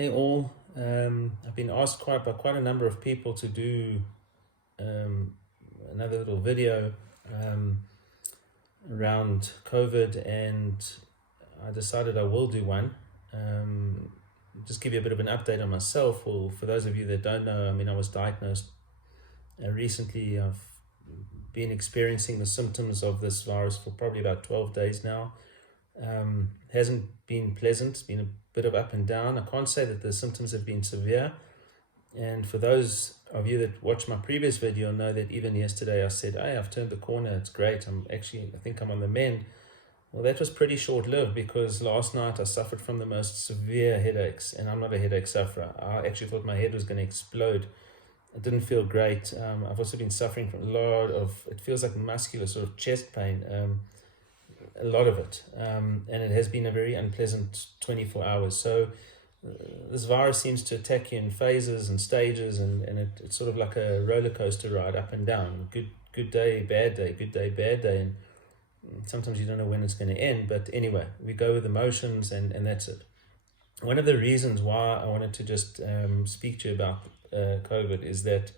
Hey all, I've been asked by quite a number of people to do um, another little video um, around COVID, and I decided I will do one. Um, just give you a bit of an update on myself. Or for those of you that don't know, I mean, I was diagnosed recently. I've been experiencing the symptoms of this virus for probably about 12 days now. Hasn't been pleasant. It's been a bit of up and down. I can't say that the symptoms have been severe. And for those of you that watched my previous video know that even yesterday I said, hey, I've turned the corner. It's great. I think I'm on the mend. Well, that was pretty short-lived because last night I suffered from the most severe headaches, and I'm not a headache sufferer. I actually thought my head was going to explode. It didn't feel great. I've also been suffering from a lot of, it feels like muscular sort of chest pain. A lot of it, and it has been a very unpleasant 24 hours. So this virus seems to attack you in phases and stages, and it's sort of like a roller coaster ride, up and down. Good day, bad day, good day, bad day, and sometimes you don't know when it's going to end. But anyway, we go with emotions, and that's it. One of the reasons why I wanted to just speak to you about COVID is that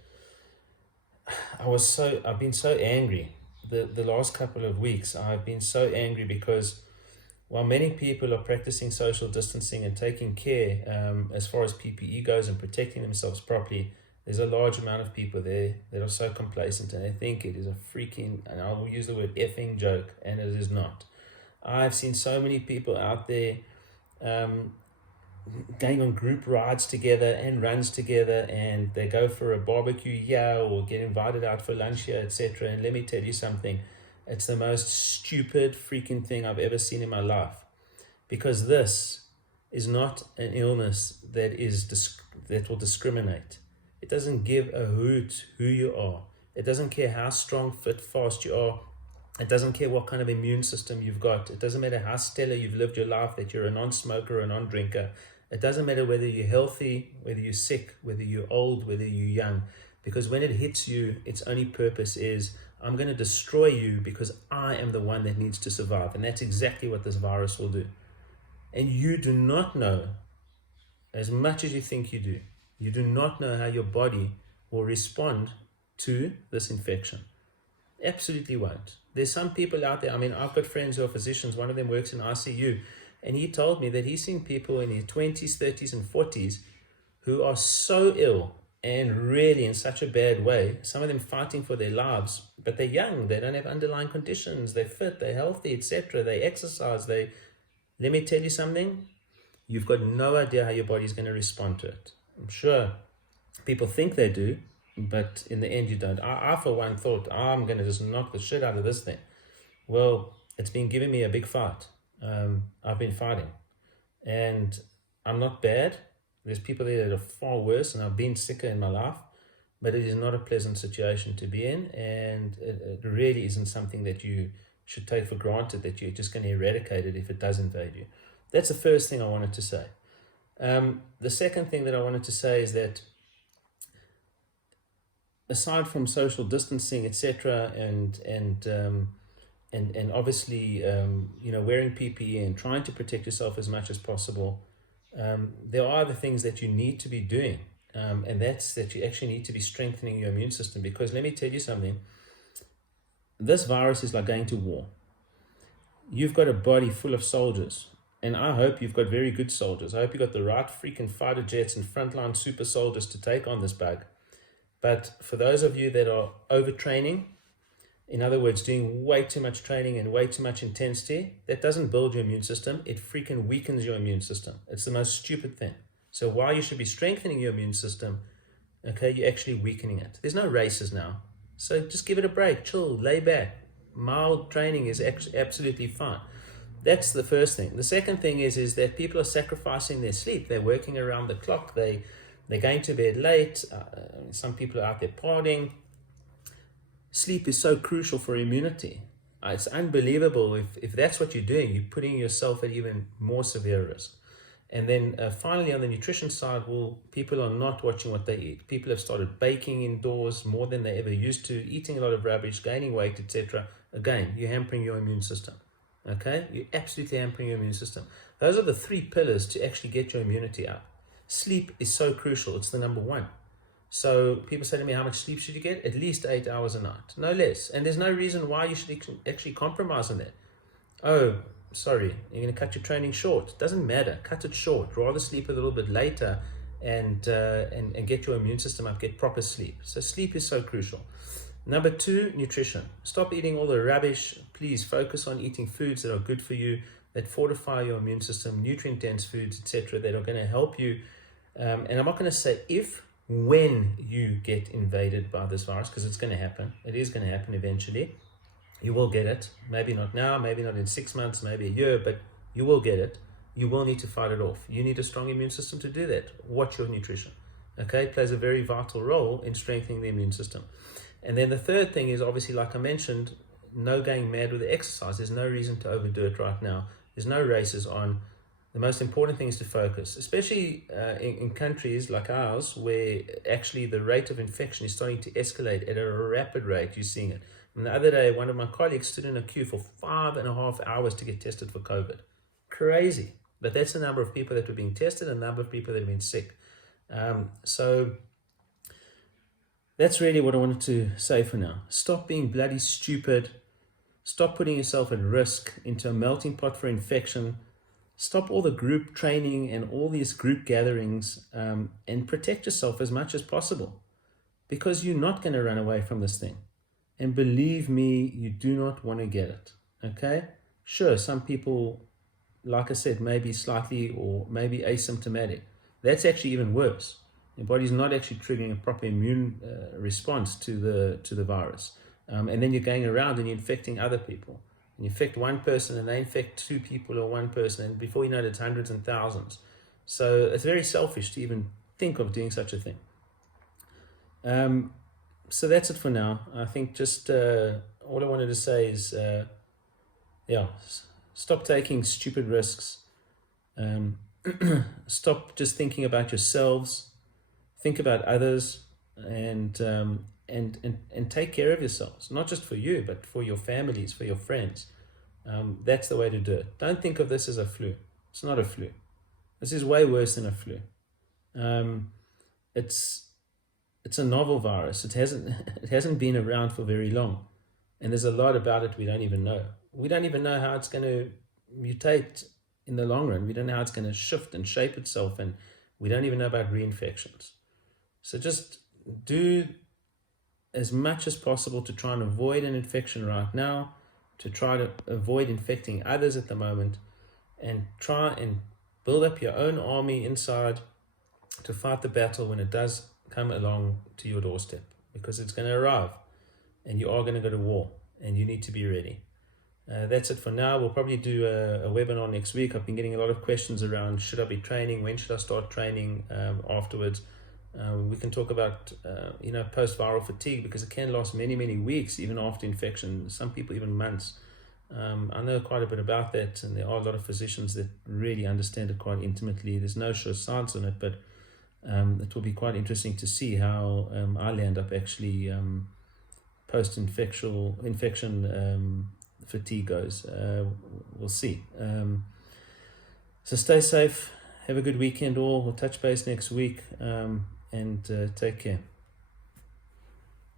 I've been so angry. The last couple of weeks, I've been so angry because while many people are practicing social distancing and taking care as far as PPE goes and protecting themselves properly, there's a large amount of people there that are so complacent and they think it is a freaking, and I will use the word effing joke, and it is not. I've seen so many people out there going on group rides together and runs together, and they go for a barbecue here or get invited out for lunch here, etc. And let me tell you something, it's the most stupid freaking thing I've ever seen in my life, because this is not an illness that will discriminate. It doesn't give a hoot who you are. It doesn't care how strong, fit, fast you are. It doesn't care what kind of immune system you've got. It doesn't matter how stellar you've lived your life, that you're a non-smoker or a non-drinker. It doesn't matter whether you're healthy, whether you're sick, whether you're old, whether you're young. Because when it hits you, its only purpose is, I'm going to destroy you because I am the one that needs to survive. And that's exactly what this virus will do. And you do not know, as much as you think you do, you do not know how your body will respond to this infection. Absolutely won't. There's some people out there, I mean, I've got friends who are physicians. One of them works in ICU, and he told me that he's seen people in their 20s, 30s, and 40s who are so ill and really in such a bad way, some of them fighting for their lives, but they're young, they don't have underlying conditions, they're fit, they're healthy, etc. They exercise, let me tell you something, you've got no idea how your body's going to respond to it. I'm sure people think they do, but in the end you don't. I for one thought, I'm going to just knock the shit out of this thing. Well, it's been giving me a big fight. I've been fighting, and I'm not bad. There's people there that are far worse, and I've been sicker in my life, but it is not a pleasant situation to be in, and it really isn't something that you should take for granted that you're just going to eradicate it if it does invade you. That's the first thing I wanted to say. The second thing that I wanted to say is that aside from social distancing, etc., and obviously, wearing PPE and trying to protect yourself as much as possible, there are other things that you need to be doing, and that's that you actually need to be strengthening your immune system. Because let me tell you something, this virus is like going to war. You've got a body full of soldiers, and I hope you've got very good soldiers. I hope you've got the right freaking fighter jets and frontline super soldiers to take on this bug. But for those of you that are overtraining, in other words, doing way too much training and way too much intensity, that doesn't build your immune system. It freaking weakens your immune system. It's the most stupid thing. So while you should be strengthening your immune system, okay, you're actually weakening it. There's no races now. So just give it a break, chill, lay back. Mild training is absolutely fine. That's the first thing. The second thing is that people are sacrificing their sleep. They're working around the clock. They're going to bed late. Some people are out there partying. Sleep is so crucial for immunity. It's unbelievable. If that's what you're doing, you're putting yourself at even more severe risk. And then finally, on the nutrition side, well, people are not watching what they eat. People have started baking indoors more than they ever used to, eating a lot of rubbish, gaining weight, etc. Again, you're hampering your immune system. Okay? You're absolutely hampering your immune system. Those are the three pillars to actually get your immunity up. Sleep is so crucial. It's the number one. So people say to me, how much sleep should you get? At least 8 hours a night, no less. And there's no reason why you should actually compromise on that. Oh, sorry, you're going to cut your training short. Doesn't matter. Cut it short. Rather sleep a little bit later and get your immune system up, get proper sleep. So sleep is so crucial. Number two, nutrition. Stop eating all the rubbish. Please focus on eating foods that are good for you, that fortify your immune system, nutrient-dense foods, etc., that are going to help you. And I'm not going to say when you get invaded by this virus, because it's going to happen. It is going to happen eventually. You will get it. Maybe not now, maybe not in 6 months, maybe a year, but you will get it. You will need to fight it off. You need a strong immune system to do that. Watch your nutrition. Okay, it plays a very vital role in strengthening the immune system. And then the third thing is, obviously, like I mentioned, no going mad with the exercise. There's no reason to overdo it right now. There's no races on. The most important thing is to focus, especially in countries like ours, where actually the rate of infection is starting to escalate at a rapid rate. You're seeing it. And the other day, one of my colleagues stood in a queue for 5.5 hours to get tested for COVID. Crazy. But that's the number of people that were being tested and the number of people that have been sick. So that's really what I wanted to say for now. Stop being bloody stupid. Stop putting yourself at risk into a melting pot for infection. Stop all the group training and all these group gatherings, and protect yourself as much as possible, because you're not going to run away from this thing. And believe me, you do not want to get it. Okay? Sure, some people, like I said, maybe slightly or maybe asymptomatic. That's actually even worse. Your body's not actually triggering a proper immune response to the virus. And then you're going around and you're infecting other people. And you infect one person and they infect 2 people or 1 person. And before you know it, it's hundreds and thousands. So it's very selfish to even think of doing such a thing. So that's it for now. I think just all I wanted to say is, stop taking stupid risks. Stop just thinking about yourselves. Think about others, and take care of yourselves. Not just for you, but for your families, for your friends. That's the way to do it. Don't think of this as a flu. It's not a flu. This is way worse than a flu. It's a novel virus. It hasn't been around for very long, and there's a lot about it we don't even know. We don't even know how it's going to mutate in the long run. We don't know how it's going to shift and shape itself, and we don't even know about reinfections. So just do as much as possible to try and avoid an infection right now, to try to avoid infecting others at the moment, and try and build up your own army inside to fight the battle when it does come along to your doorstep, because it's going to arrive and you are going to go to war and you need to be ready. That's it for now. We'll probably do a webinar next week. I've been getting a lot of questions around, should I be training? When should I start training afterwards? We can talk about post-viral fatigue, because it can last many, many weeks even after infection, some people even months. I know quite a bit about that, and there are a lot of physicians that really understand it quite intimately. There's no sure science on it, but it will be quite interesting to see how I land up actually post-infection fatigue goes. We'll see. So stay safe. Have a good weekend all. We'll touch base next week. And take care.